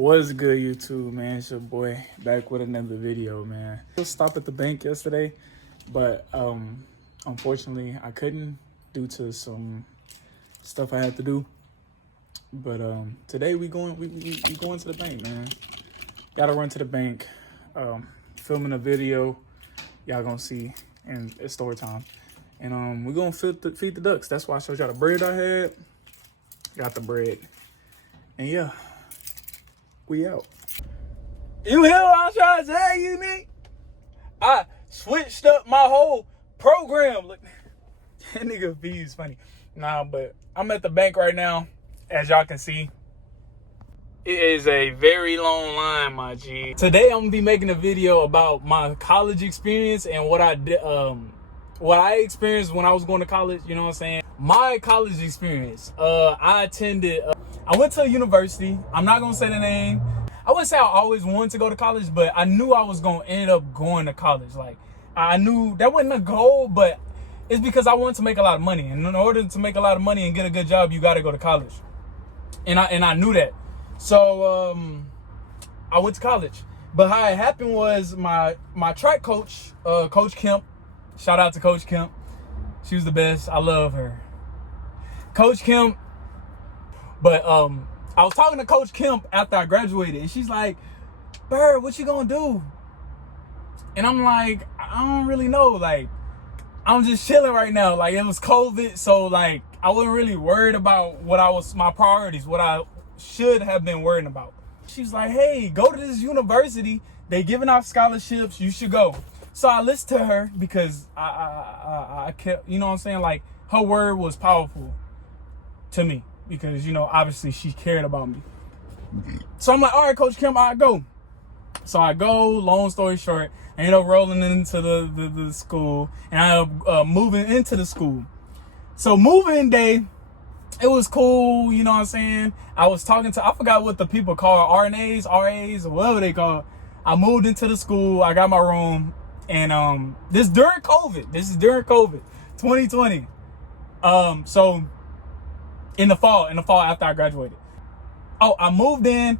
What's good, YouTube, man? It's your boy back with another video, man. I stopped at the bank yesterday, but unfortunately I couldn't due to some stuff I had to do. But today we going to the bank, man. Gotta run to the bank. Filming a video, y'all gonna see, and it's story time. And we're gonna feed the ducks. That's why I showed y'all the bread I had. Got the bread, and yeah. We out. You hear what I'm trying to say, you need? I switched up my whole program. Look, that nigga V is funny. Nah, but I'm at the bank right now, as y'all can see. It is a very long line, my G. Today I'm gonna be making a video about my college experience and what I did, what I experienced when I was going to college. You know what I'm saying? My college experience. I attended. I went to a university. I'm not gonna say the name. I wouldn't say I always wanted to go to college, but I knew I was gonna end up going to college. Like, I knew that wasn't a goal, but it's because I wanted to make a lot of money. And in order to make a lot of money and get a good job, you gotta go to college. And I knew that. So I went to college. But how it happened was my track coach, Coach Kemp. Shout out to Coach Kemp. She was the best. I love her. Coach Kemp. But I was talking to Coach Kemp after I graduated, and she's like, "Bird, what you gonna do?" And I'm like, "I don't really know. Like, I'm just chilling right now. Like, it was COVID, so like I wasn't really worried about my priorities, what I should have been worrying about." She's like, "Hey, go to this university. They giving out scholarships. You should go." So I listened to her because I kept, you know what I'm saying? Like, her word was powerful to me. Because, you know, obviously she cared about me. So I'm like, all right, Coach Kim, I go. So I go, long story short, I ended up rolling into the school. And I ended up moving into the school. So moving day, it was cool, you know what I'm saying? I was talking to, I forgot what the people call RNAs, RAs, or whatever they call. I moved into the school, I got my room. And this is during COVID, 2020. So in the fall after I graduated. Oh, I moved in,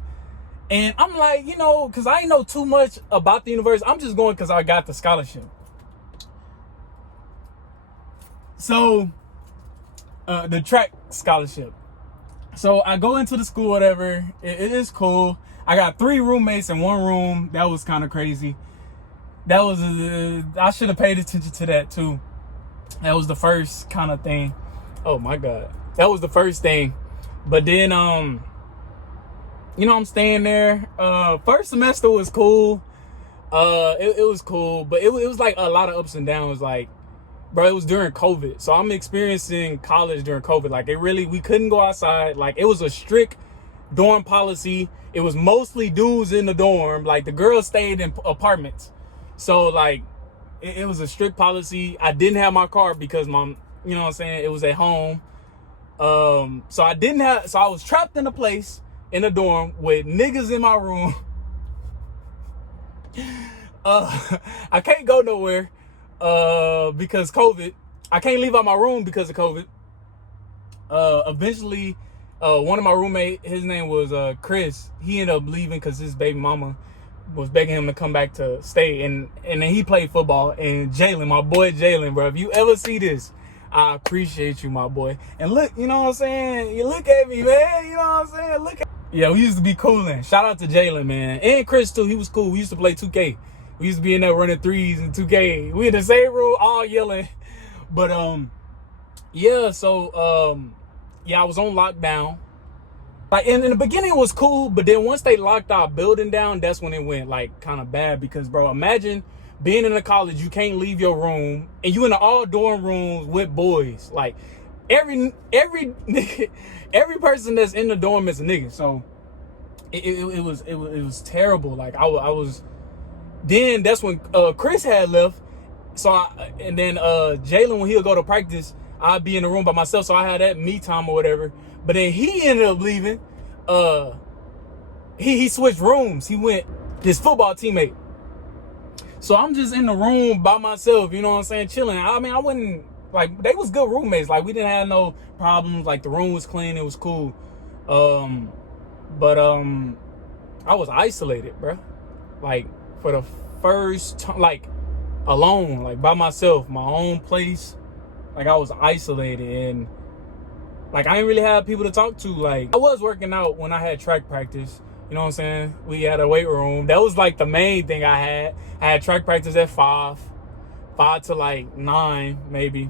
and I'm like, you know, because I ain't know too much about the university. I'm just going because I got the scholarship. So, the track scholarship. So I go into the school, whatever. It is cool. I got 3 roommates in one room. That was kind of crazy. That was, I should have paid attention to that too. That was the first kind of thing. Oh my God. That was the first thing. But then, you know, I'm staying there. First semester was cool. It was cool, but it was like a lot of ups and downs. Like, bro, it was during COVID. So I'm experiencing college during COVID. Like, we couldn't go outside. Like, it was a strict dorm policy. It was mostly dudes in the dorm. Like, the girls stayed in apartments. So, like, it was a strict policy. I didn't have my car because you know what I'm saying? It was at home. So I was trapped in a place in a dorm with niggas in my room. I can't go nowhere, because COVID. I can't leave out my room because of COVID. Eventually, one of my roommates, his name was, Chris. He ended up leaving because his baby mama was begging him to come back to stay. And then he played football. And Jalen, my boy Jalen, bro, if you ever see this, I appreciate you, my boy. And look, you know what I'm saying? You look at me, man. You know what I'm saying? Yeah, we used to be coolin'. Shout out to Jalen, man. And Chris, too. He was cool. We used to play 2K. We used to be in there running threes in 2K. We in the same room, all yelling. But, yeah, so, yeah, I was on lockdown. Like, in the beginning, it was cool. But then once they locked our building down, that's when it went, like, kind of bad. Because, bro, imagine being in a college, you can't leave your room, and you in the all dorm rooms with boys. Like, every person that's in the dorm is a nigga. So it was terrible. Like, I was. Then that's when Chris had left. So and then Jalen, when he'll go to practice, I'd be in the room by myself. So I had that me time or whatever. But then he ended up leaving. He switched rooms. He went his football teammate. So I'm just in the room by myself, you know what I'm saying, chilling. I mean, I wouldn't, like, they was good roommates. Like, we didn't have no problems. Like, the room was clean. It was cool. But I was isolated, bro. Like for the first time, like alone, like by myself, my own place. Like I was isolated, and like I didn't really have people to talk to. Like I was working out when I had track practice. You know what I'm saying? We had a weight room. That was like the main thing I had. I had track practice at 5 to like 9 maybe.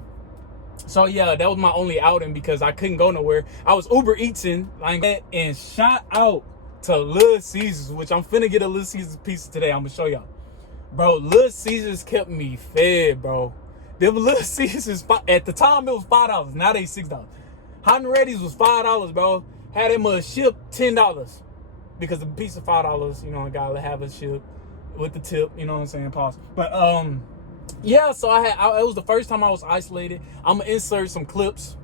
So yeah, that was my only outing because I couldn't go nowhere. I was Uber Eating like that, and shout out to Little Caesars, which I'm finna get a Little Caesars pizza today. I'm gonna show y'all. Bro, Little Caesars kept me fed, bro. Them Little Caesars, at the time it was $5. Now they $6. Hot and Ready's was $5, bro. Had them shipped $10 because the pizza $5. You know, I gotta have it shipped with the tip. You know what I'm saying? Pause. But yeah. So it was the first time I was isolated. I'm gonna insert some clips.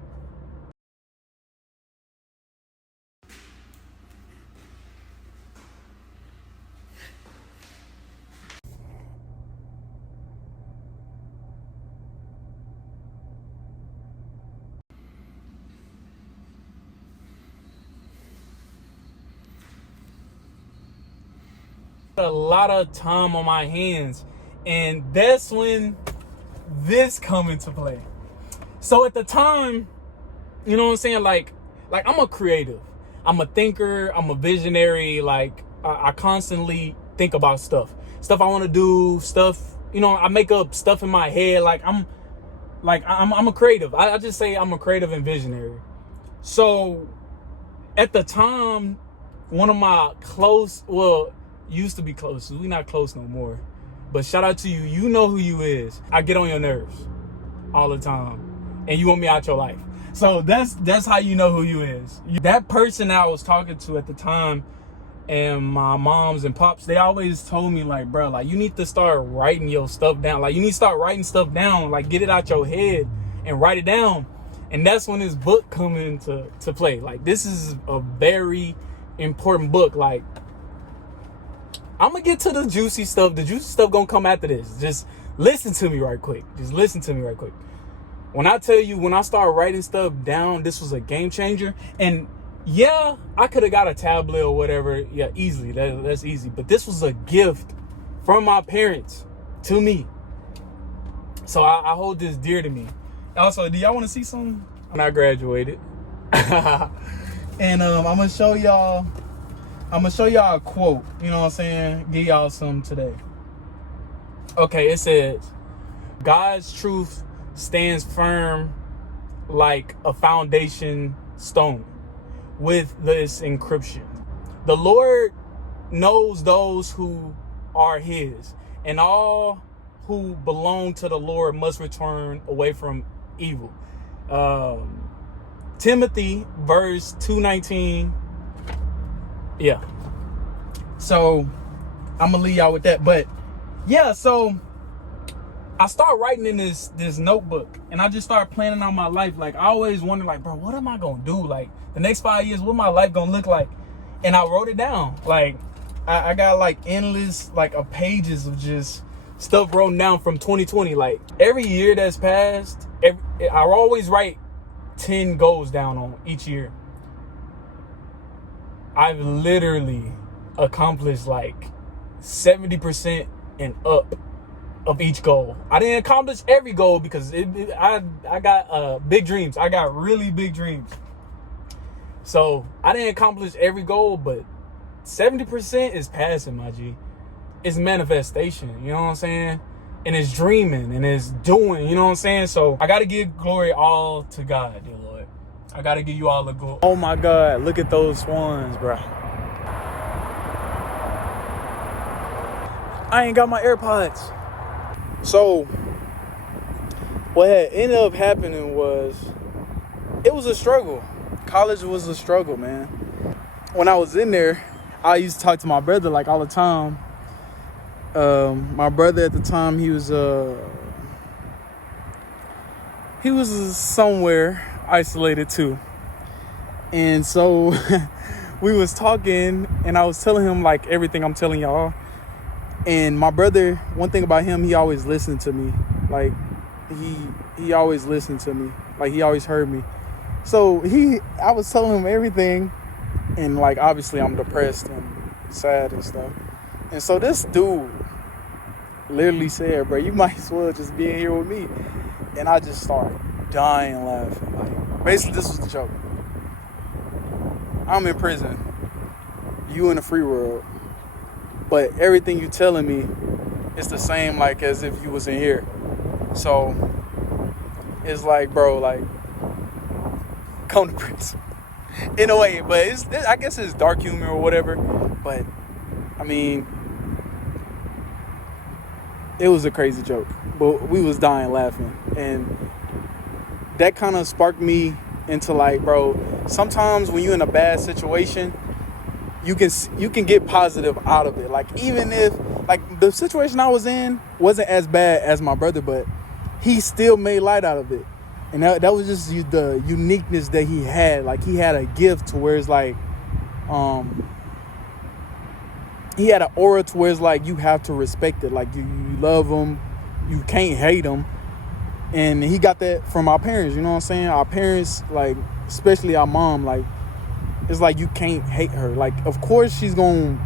A lot of time on my hands, and that's when this come into play. So at the time, you know what I'm saying, like I'm a creative, I'm a thinker, I'm a visionary. Like I constantly think about stuff I want to do, stuff, you know, I make up stuff in my head. Like I'm a creative. I just say I'm a creative and visionary. So at the time, one of my used to be close. We not close no more. But shout out to you. You know who you is. I get on your nerves all the time, and you want me out your life. So that's how you know who you is. That person that I was talking to at the time, and my moms and pops, they always told me like, bro, like you need to start writing your stuff down. Like you need to start writing stuff down. Like get it out your head and write it down. And that's when this book come into play. Like this is a very important book. Like I'm gonna get to the juicy stuff. The juicy stuff gonna come after this. Just listen to me right quick. When I tell you, when I started writing stuff down, this was a game changer. And yeah, I could have got a tablet or whatever. Yeah, easily. That's easy. But this was a gift from my parents to me. So I hold this dear to me. Also, do y'all want to see something? When I graduated. And I'm gonna show y'all a quote, you know what I'm saying? Give y'all some today. Okay, it says, God's truth stands firm like a foundation stone with this encryption. The Lord knows those who are his, and all who belong to the Lord must return away from evil. Timothy verse 2:19. Yeah. So I'm gonna leave y'all with that. But yeah, so I start writing in this notebook, and I just start planning out my life. Like I always wonder, like, bro, what am I gonna do? Like the next 5 years, what my life gonna look like? And I wrote it down. Like I got like endless of pages of just stuff written down from 2020. Like every year that's passed, I always write 10 goals down on each year. I've literally accomplished like 70% and up of each goal. I didn't accomplish every goal because I got big dreams. I got really big dreams. So I didn't accomplish every goal, but 70% is passing, my G. It's manifestation, you know what I'm saying? And it's dreaming and it's doing, you know what I'm saying? So I got to give glory all to God, dear Lord. I got to give you all the glory. Oh my God, look at those swans, bro. I ain't got my AirPods. So what had ended up happening was, it was a struggle. College was a struggle, man. When I was in there, I used to talk to my brother like all the time. My brother at the time, he was somewhere isolated too. And so we was talking, and I was telling him like everything I'm telling y'all. And my brother, one thing about him, he always listened to me. Like he always listened to me. Like he always heard me. So I was telling him everything, and like obviously I'm depressed, and sad and stuff. And so this dude literally said, bro, you might as well just be in here with me. And I just started dying laughing. Like, basically, this was the joke. I'm in prison. You in the free world. But everything you telling me is the same, like, as if you was in here. So, it's like, bro, like, come to prison. In a way, but I guess it's dark humor or whatever. But, I mean, it was a crazy joke. But we was dying laughing. And that kind of sparked me into, like, bro, sometimes when you're in a bad situation, you can get positive out of it. Like, even if, like, the situation I was in wasn't as bad as my brother, but he still made light out of it. And that was just the uniqueness that he had. Like, he had a gift to where it's like, he had an aura to where it's like, you have to respect it. Like, you love him, you can't hate him. And he got that from our parents, you know what I'm saying? Our parents, like, especially our mom, like, it's like you can't hate her. Like, of course she's gonna,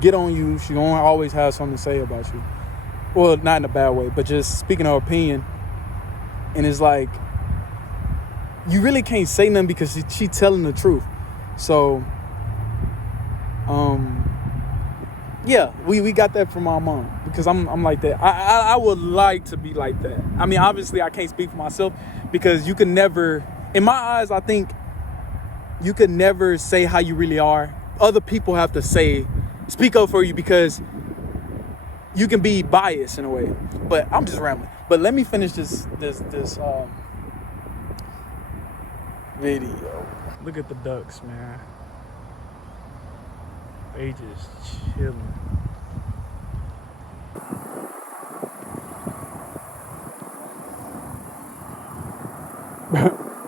get on you. She's gonna always have something to say about you. Well, not in a bad way, but just speaking her opinion. And it's like, you really can't say nothing because she telling the truth. So, yeah, we got that from our mom because I'm like that. I would like to be like that. I mean, obviously I can't speak for myself because you can never, in my eyes, I think you could never say how you really are. Other people have to speak up for you because you can be biased in a way. But I'm just rambling. But let me finish this video. Look at the ducks, man. They just chilling.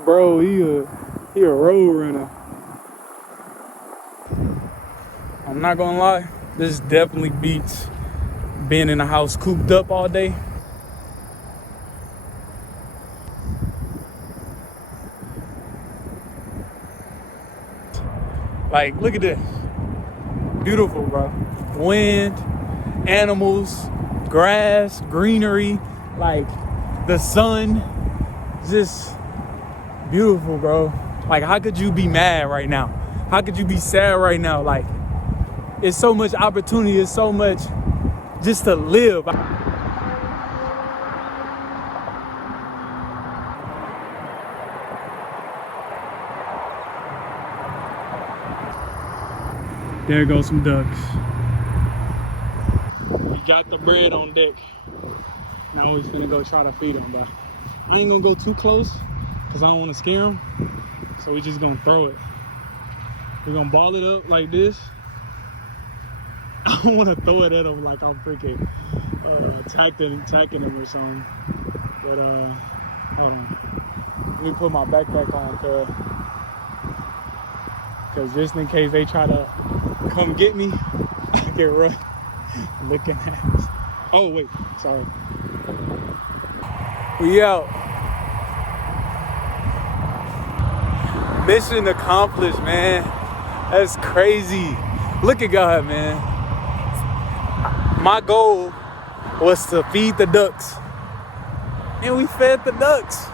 Bro, he a road runner. I'm not gonna lie, this definitely beats being in the house cooped up all day. Like, look at this. Beautiful, bro. Wind, animals, grass, greenery, like the sun. Just beautiful, bro. Like, how could you be mad right now? How could you be sad right now? Like, it's so much opportunity, it's so much just to live. There goes some ducks. We got the bread on deck. Now we're gonna go try to feed them, but I ain't gonna go too close because I don't want to scare them. So we're just gonna throw it. We're gonna ball it up like this. I don't want to throw it at them like I'm freaking attacking them or something. But hold on. Let me put my backpack on, cause just in case they try to come get me, I can run. Looking at us. Oh wait, sorry. We out. Mission accomplished, man. That's crazy. Look at God, man. My goal was to feed the ducks. And we fed the ducks.